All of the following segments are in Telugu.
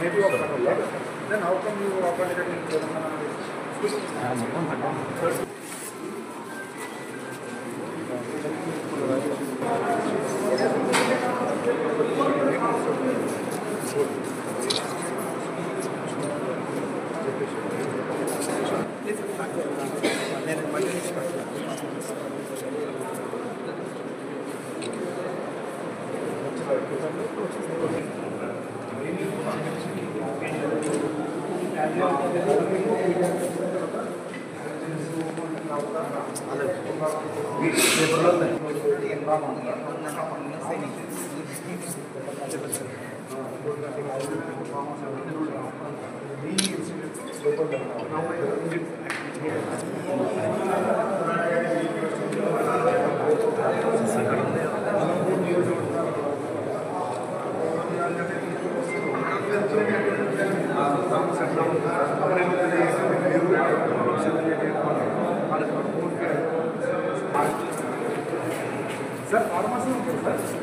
Maybe then how come you opened it in Telangana? Sir, pharmacy sir.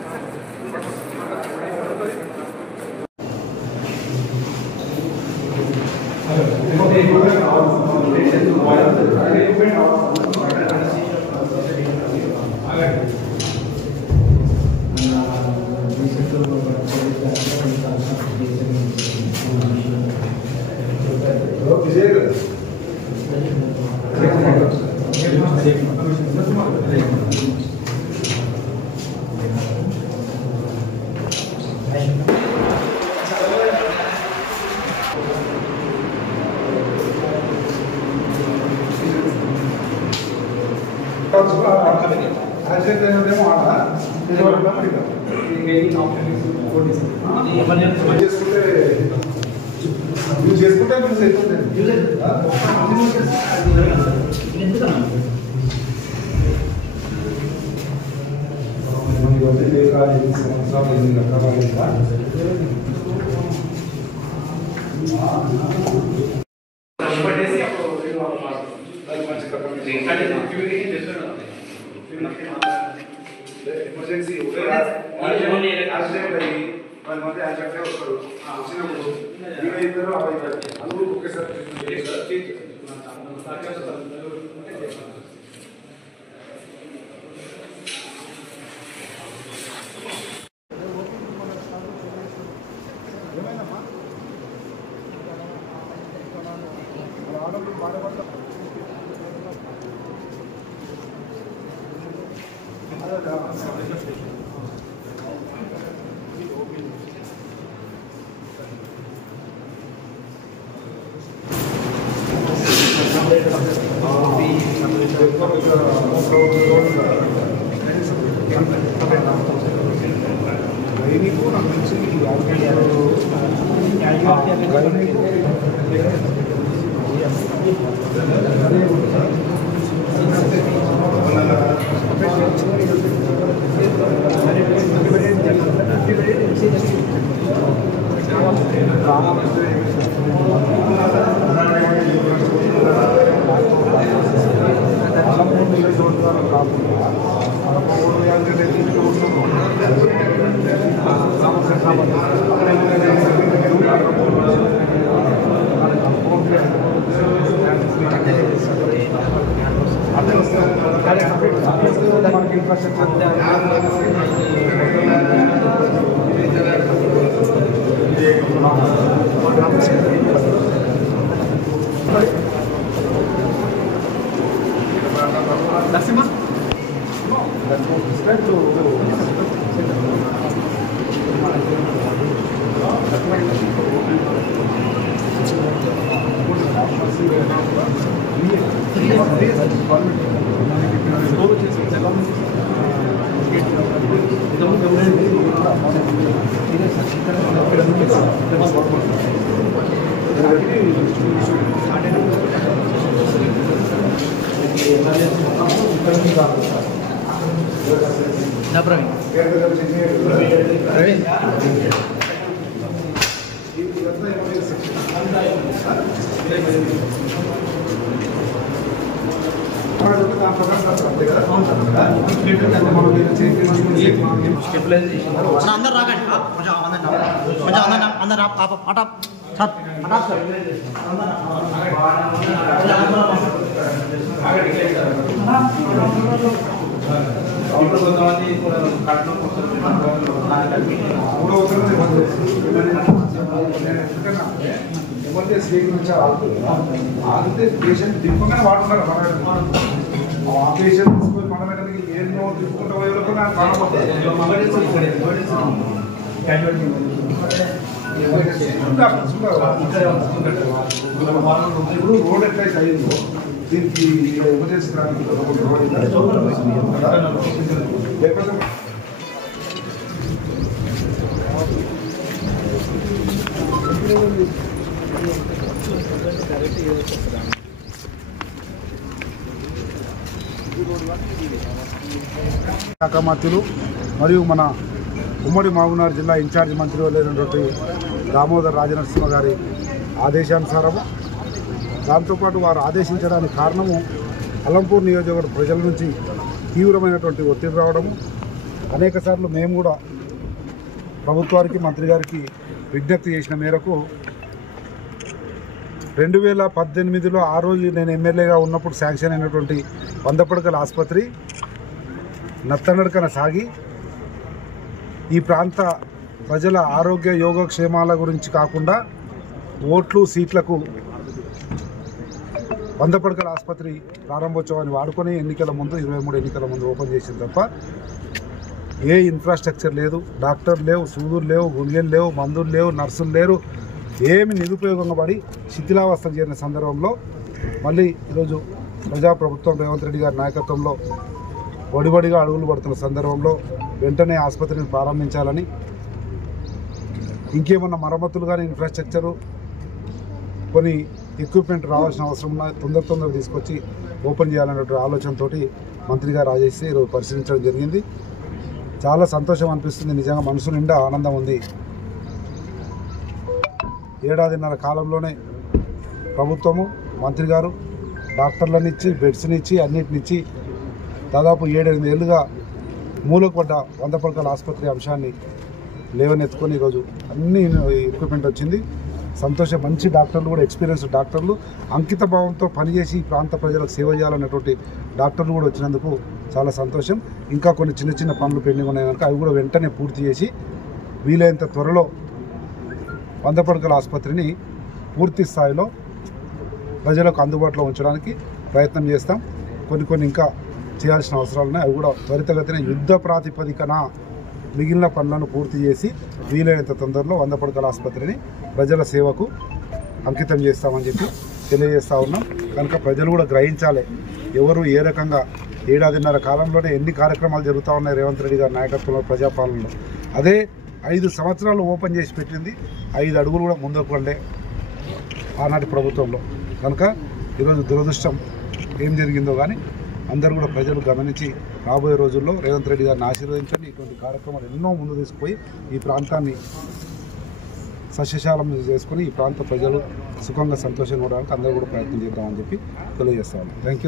Infrastructure अंदर रागंడి अंदर आप हटा हटा सर ఎమర్జెన్సీ నుంచి ఆగితే పేషెంట్ దింపగానే వాడుతున్నారు ఆ పేషెంట్ తీసుకొని పండబెట్టడానికి ఎన్నో తిప్పుకుంటూ పోయేలకు నాకు ఇప్పుడు రోడ్ ఎట్లయితే అయిందో దీనికి ఎమర్జెన్సీ లేకపోతే శాఖ మంత్రులు మరియు మన ఉమ్మడి మహబూబ్నగర్ జిల్లా ఇన్ఛార్జి మంత్రి అయినటువంటి దామోదర్ రాజనరసింహ గారి ఆదేశానుసారము దాంతోపాటు వారు ఆదేశించడానికి కారణము అలంపూర్ నియోజకవర్గ ప్రజల నుంచి తీవ్రమైనటువంటి ఒత్తిడి రావడము అనేక సార్లు మేము కూడా ప్రభుత్వానికి మంత్రి గారికి విజ్ఞప్తి చేసిన మేరకు 2018లో ఆ రోజు నేను ఎమ్మెల్యేగా ఉన్నప్పుడు శాంక్షన్ అయినటువంటి 100 పడకల ఆసుపత్రి నత్తనడకన సాగి ఈ ప్రాంత ప్రజల ఆరోగ్య యోగక్షేమాల గురించి కాకుండా ఓట్లు సీట్లకు 100 పడకల ఆసుపత్రి ప్రారంభోత్సవాన్ని వాడుకొని ఎన్నికల ముందు 23 ఎన్నికల ముందు ఓపెన్ చేసింది తప్ప ఏ ఇన్ఫ్రాస్ట్రక్చర్ లేదు, డాక్టర్ లేవు, సూదులు లేవు, గుండెలు లేవు, మందులు లేవు, నర్సులు లేరు, ఏమి నిరుపయోగంగా పడి శిథిలావస్థకు చేరిన సందర్భంలో మళ్ళీ ఈరోజు ప్రజాప్రభుత్వం రేవంత్ రెడ్డి గారి నాయకత్వంలో వడివడిగా అడుగులు పడుతున్న సందర్భంలో వెంటనే ఆసుపత్రిని ప్రారంభించాలని, ఇంకేమన్నా మరమ్మతులు కానీ ఇన్ఫ్రాస్ట్రక్చరు కొన్ని ఎక్విప్మెంట్ రావాల్సిన అవసరం ఉన్న తొందర తీసుకొచ్చి ఓపెన్ చేయాలనేటువంటి ఆలోచనతో మంత్రి గారు ఆదేశిస్తే ఈరోజు పరిశీలించడం జరిగింది. చాలా సంతోషం అనిపిస్తుంది, నిజంగా మనసు నిండా ఆనందం ఉంది. ఏడాదిన్నర కాలంలోనే ప్రభుత్వము మంత్రి గారు డాక్టర్లనిచ్చి బెడ్స్నిచ్చి అన్నిటినిచ్చి దాదాపు 7-8 ఏళ్ళుగా మూలకు పడ్డ 100 పడకల ఆసుపత్రి అంశాన్ని లేవనెత్తుకొని ఈరోజు అన్ని ఎక్విప్మెంట్ వచ్చింది. సంతోషం. మంచి డాక్టర్లు కూడా ఎక్స్పీరియన్స్ డాక్టర్లు అంకిత భావంతో పనిచేసి ప్రాంత ప్రజలకు సేవ చేయాలన్నటువంటి డాక్టర్లు కూడా వచ్చినందుకు చాలా సంతోషం. ఇంకా కొన్ని చిన్న పనులు పెండింగ్ ఉన్నాయి కనుక అవి కూడా వెంటనే పూర్తి చేసి వీలైనంత త్వరలో 100 పడకల ఆసుపత్రిని పూర్తి స్థాయిలో ప్రజలకు అందుబాటులో ఉంచడానికి ప్రయత్నం చేస్తాం. కొన్ని ఇంకా చేయాల్సిన అవసరాలు ఉన్నాయి, అవి కూడా త్వరితగతిన యుద్ధ ప్రాతిపదికన మిగిలిన పనులను పూర్తి చేసి వీలైనంత తొందరలో 100 పడకల ఆసుపత్రిని ప్రజల సేవకు అంకితం చేస్తామని చెప్పి తెలియజేస్తూ ఉన్నాం. కనుక ప్రజలు కూడా గ్రహించాలి, ఎవరు ఏ రకంగా ఏడాదిన్నర కాలంలోనే ఎన్ని కార్యక్రమాలు జరుగుతూ ఉన్నాయి రేవంత్ రెడ్డి గారి నాయకత్వంలో ప్రజాపాలనలో. అదే 5 సంవత్సరాలు ఓపెన్ చేసి పెట్టింది, 5 అడుగులు కూడా ముందుకు వెళ్ళే ఆనాటి ప్రభుత్వంలో. కనుక ఈరోజు దురదృష్టం ఏం జరిగిందో కానీ అందరూ కూడా ప్రజలు గమనించి రాబోయే రోజుల్లో రేవంత్ రెడ్డి గారిని ఆశీర్వదించండి. ఇటువంటి కార్యక్రమాలు ఎన్నో ముందు తీసుకుపోయి ఈ ప్రాంతాన్ని సస్యశాలం చేసుకుని ఈ ప్రాంత ప్రజలు సుఖంగా సంతోషంగా ఉండడానికి అందరూ కూడా ప్రయత్నం చేద్దామని చెప్పి తెలియజేస్తాను. Thank you.